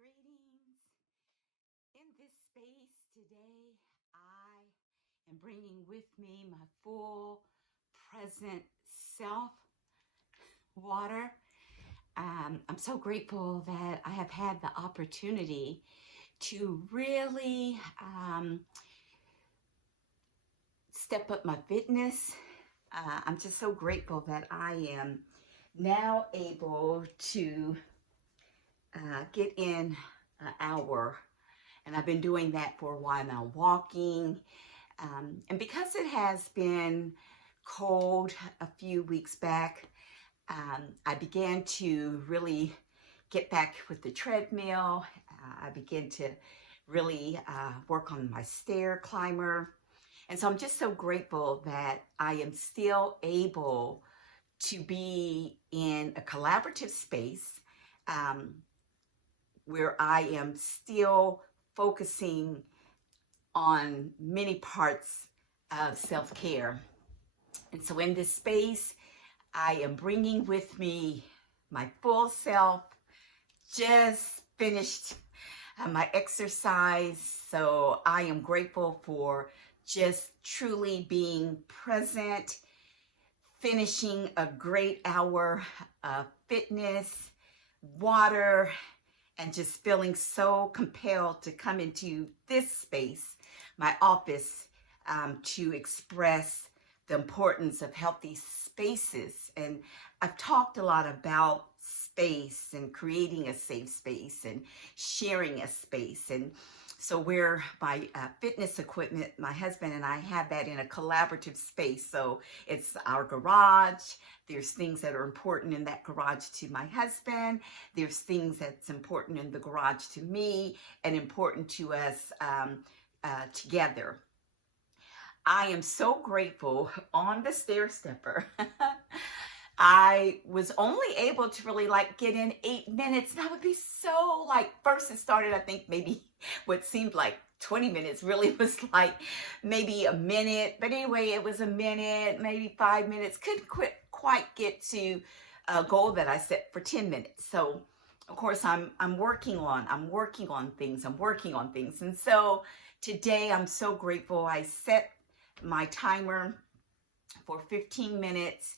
Greetings. In this space today, I am bringing with me my full present self water. I'm so grateful that I have had the opportunity to really step up my fitness. I'm just so grateful that I am now able to get in an hour, and I've been doing that for a while now, walking. And because it has been cold a few weeks back, I began to really get back with the treadmill. I began to really work on my stair climber. And so I'm just so grateful that I am still able to be in a collaborative space um, where I am still focusing on many parts of self-care. And so in this space, I am bringing with me my full self. Just finished my exercise, so I am grateful for just truly being present, finishing a great hour of fitness, water, and just feeling so compelled to come into this space, my office, to express the importance of healthy spaces. And I've talked a lot about space and creating a safe space and sharing a space. And so where my fitness equipment, my husband and I have that in a collaborative space. So it's our garage. There's things that are important in that garage to my husband. There's things that's important in the garage to me and important to us together. I am so grateful on the stair stepper. I was only able to really get in 8 minutes, and I would be so first it started, I think maybe what seemed like 20 minutes really was maybe a minute. But anyway, it was a minute, maybe 5 minutes. Couldn't quite get to a goal that I set for 10 minutes. So of course I'm working on things. And so today I'm so grateful. I set my timer for 15 minutes.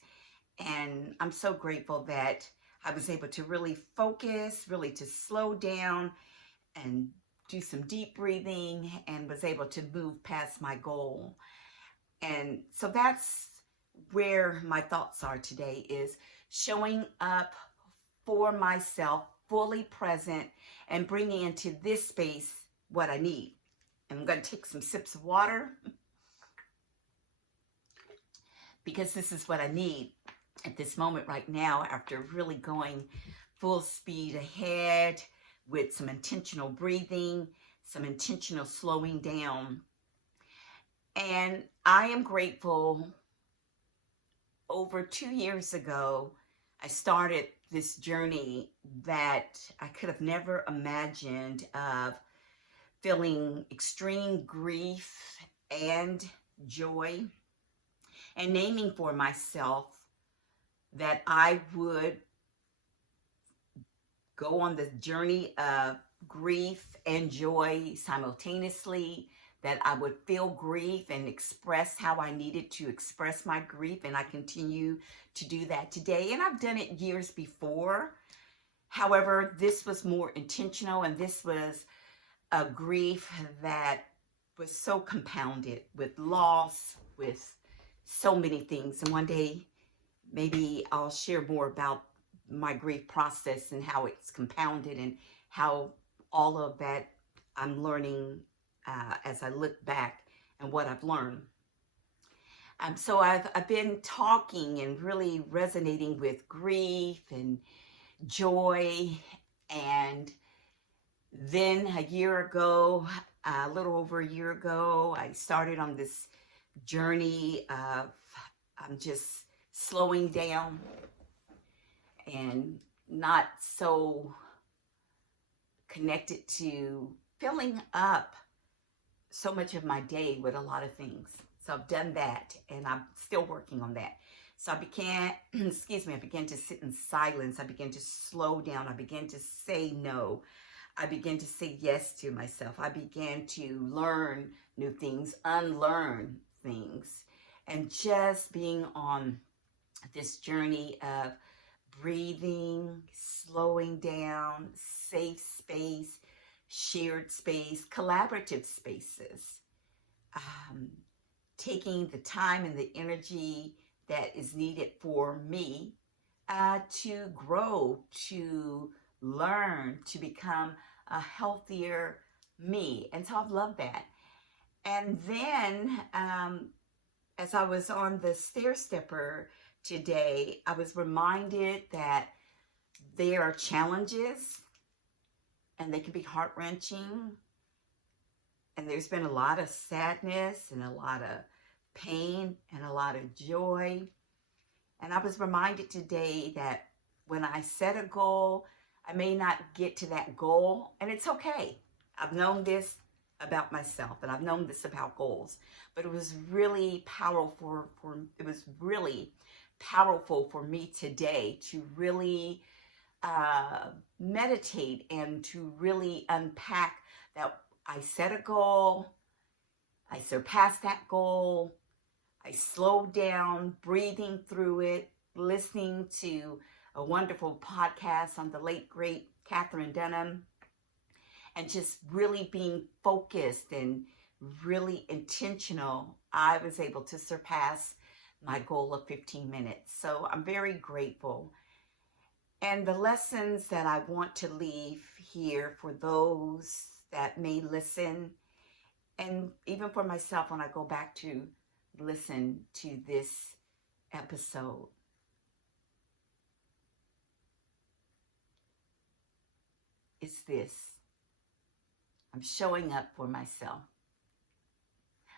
And I'm so grateful that I was able to really focus, really to slow down and do some deep breathing, and was able to move past my goal. And so that's where my thoughts are today, is showing up for myself, fully present, and bringing into this space what I need. And I'm going to take some sips of water because this is what I need at this moment right now, after really going full speed ahead with some intentional breathing, some intentional slowing down. And I am grateful. Over 2 years ago, I started this journey that I could have never imagined, of feeling extreme grief and joy, and naming for myself that I would go on the journey of grief and joy simultaneously, that I would feel grief and express how I needed to express my grief. And I continue to do that today. And I've done it years before. However, this was more intentional, and this was a grief that was so compounded with loss, with so many things. And one day, maybe I'll share more about my grief process and how it's compounded, and how all of that I'm learning as I look back and what I've learned. So I've been talking and really resonating with grief and joy. And then a little over a year ago, I started on this journey of just slowing down and not so connected to filling up so much of my day with a lot of things. So I've done that, and I'm still working on that. So I began, I began to sit in silence. I began to slow down. I began to say no. I began to say yes to myself. I began to learn new things, unlearn things, and just being on this journey of breathing, slowing down, safe space, shared space, collaborative spaces, um, taking the time and the energy that is needed for me to grow, to learn, to become a healthier me. And so I've loved that. And then as I was on the stair stepper today, I was reminded that there are challenges and they can be heart-wrenching. And there's been a lot of sadness and a lot of pain and a lot of joy. And I was reminded today that when I set a goal, I may not get to that goal, and it's okay. I've known this about myself, and I've known this about goals. But it was really powerful for me today to really meditate and to really unpack that I set a goal, I surpassed that goal, I slowed down, breathing through it, listening to a wonderful podcast on the late, great Catherine Dunham, and just really being focused and really intentional. I was able to surpass my goal of 15 minutes. So I'm very grateful. And the lessons that I want to leave here for those that may listen, and even for myself when I go back to listen to this episode. It's this. I'm showing up for myself.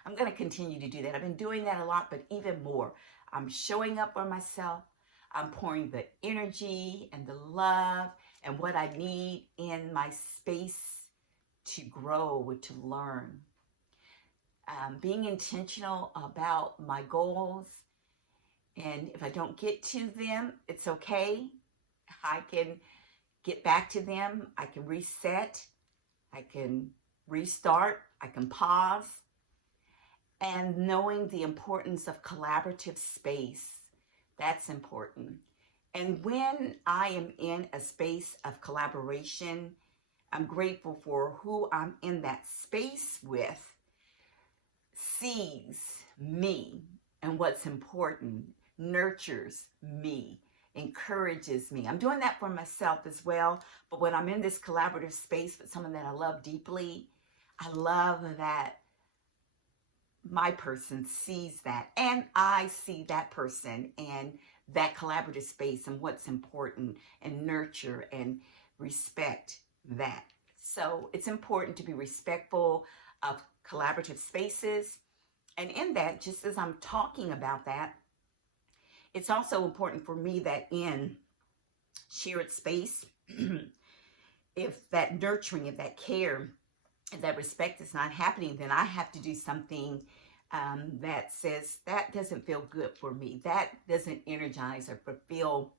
I'm going to continue to do that. I've been doing that a lot, but even more. I'm showing up for myself. I'm pouring the energy and the love and what I need in my space to grow, to learn. Being intentional about my goals. And if I don't get to them, it's okay. I can get back to them. I can reset. I can restart. I can pause. And knowing the importance of collaborative space, that's important. And when I am in a space of collaboration, I'm grateful for who I'm in that space with sees me and what's important, nurtures me, encourages me. I'm doing that for myself as well. But when I'm in this collaborative space with someone that I love deeply, I love that my person sees that and I see that person and that collaborative space and what's important, and nurture and respect that. So it's important to be respectful of collaborative spaces. And in that, just as I'm talking about that, it's also important for me that in shared space, if that nurturing, if that care, if that respect is not happening, then I have to do something that says that doesn't feel good for me. That doesn't energize or fulfill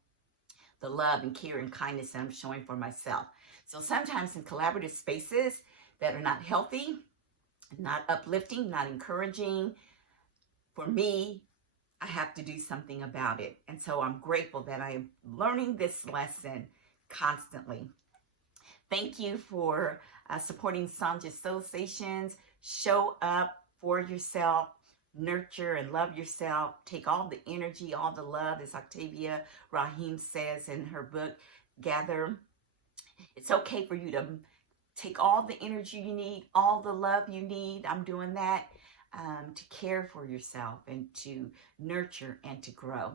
the love and care and kindness that I'm showing for myself. So sometimes in collaborative spaces that are not healthy, not uplifting, not encouraging, for me, I have to do something about it. And so I'm grateful that I am learning this lesson constantly. Thank you for supporting Sonja's Soulsations. Show up for yourself, nurture and love yourself. Take all the energy, all the love, as Octavia Rahim says in her book, Gather. It's okay for you to take all the energy you need, all the love you need. I'm doing that to care for yourself and to nurture and to grow.